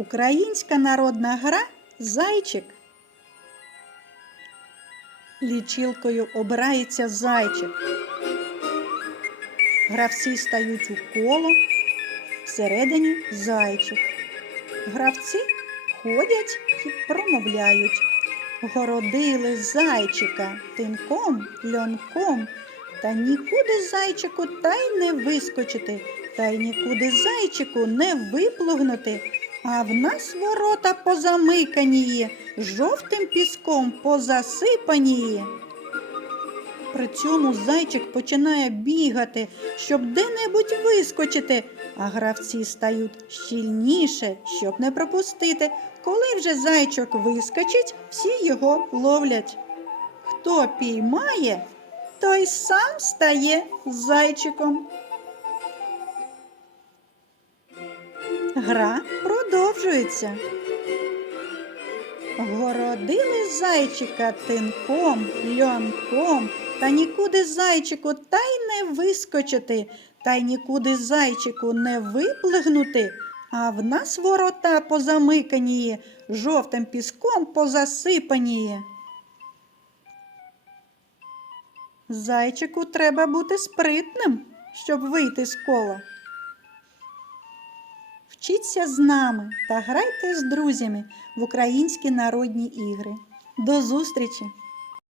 Українська народна гра зайчик. Лічилкою обирається зайчик. Гравці стають у коло, всередині зайчик. Гравці ходять і промовляють. Городили зайчика тинком, льонком, та нікуди зайчику та й не вискочити, та й нікуди зайчику не виплугнути. А в нас ворота позамикані, жовтим піском позасипані. При цьому зайчик починає бігати, щоб де-небудь вискочити, а гравці стають щільніше, щоб не пропустити. Коли вже зайчик вискочить, всі його ловлять. Хто піймає, той сам стає зайчиком. Гра продовжується. Городили зайчика тинком, льонком, та нікуди зайчику та й не вискочити, та й нікуди зайчику не виплигнути, а в нас ворота позамикані, жовтим піском позасипані. Зайчику треба бути спритним, щоб вийти з кола. Вчіться з нами та грайте з друзями в українські народні ігри. До зустрічі!